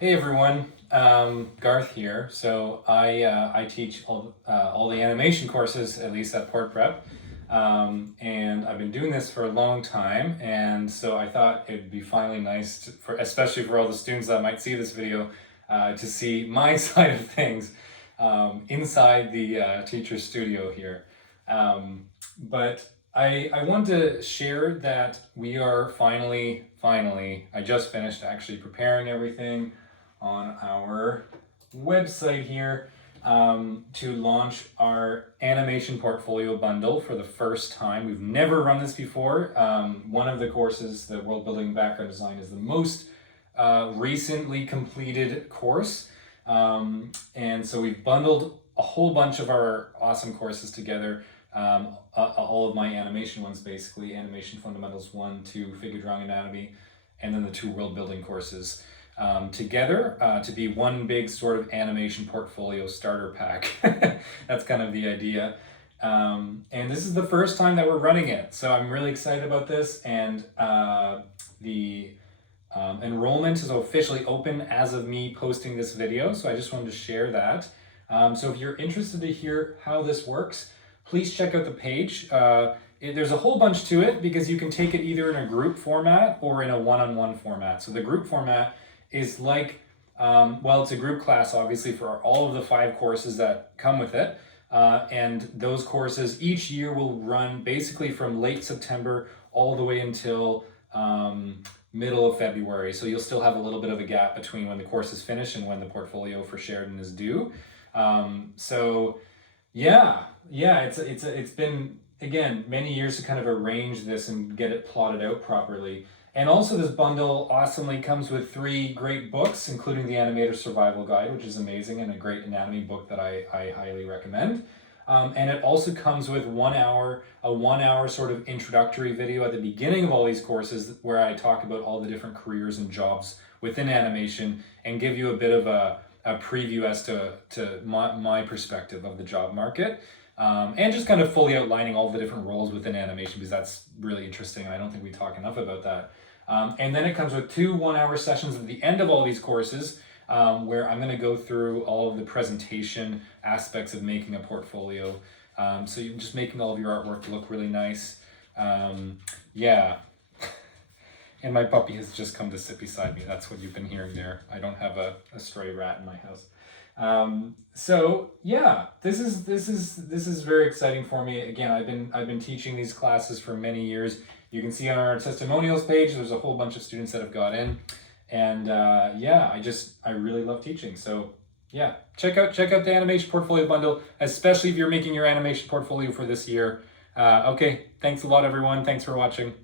Hey everyone, Garth here. So I teach all the animation courses, at least at PortPrep, and I've been doing this for a long time. And so I thought it'd be finally nice, especially for all the students that might see this video, to see my side of things inside the teacher studio here. But I want to share that we are finally, I just finished actually preparing everything on our website here to launch our animation portfolio bundle for the first time. We've never run this before. One of the courses, the World Building Background Design, is the most recently completed course. And so we've bundled a whole bunch of our awesome courses together. All of my animation ones, basically, Animation Fundamentals 1, 2, Figure Drawing Anatomy, and then the 2 world building courses together to be one big sort of animation portfolio starter pack. That's kind of the idea. And this is the first time that we're running it, so I'm really excited about this. And the enrollment is officially open as of me posting this video, so I just wanted to share that. So if you're interested to hear how this works, please check out the page. There's a whole bunch to it because you can take it either in a group format or in a one-on-one format. So the group format is like, well, it's a group class, obviously, for all of the 5 courses that come with it. And those courses each year will run basically from late September all the way until middle of February. So you'll still have a little bit of a gap between when the course is finished and when the portfolio for Sheridan is due. So yeah, it's been, again, many years to kind of arrange this and get it plotted out properly. And also this bundle awesomely comes with 3 great books, including the Animator Survival Guide, which is amazing and a great anatomy book that I highly recommend. And it also comes with a 1 hour sort of introductory video at the beginning of all these courses where I talk about all the different careers and jobs within animation and give you a bit of a preview as to my perspective of the job market. And just kind of fully outlining all the different roles within animation, because that's really interesting and I don't think we talk enough about that. And then it comes with 2 1-hour sessions at the end of all these courses where I'm going to go through all of the presentation aspects of making a portfolio. So you're just making all of your artwork look really nice. Yeah. And my puppy has just come to sit beside me. That's what you've been hearing there. I don't have a stray rat in my house. So yeah, this is very exciting for me. Again, I've been teaching these classes for many years. You can see on our testimonials page, there's a whole bunch of students that have got in, and yeah, I really love teaching. So yeah, check out the animation portfolio bundle, especially if you're making your animation portfolio for this year. Okay, thanks a lot, everyone. Thanks for watching.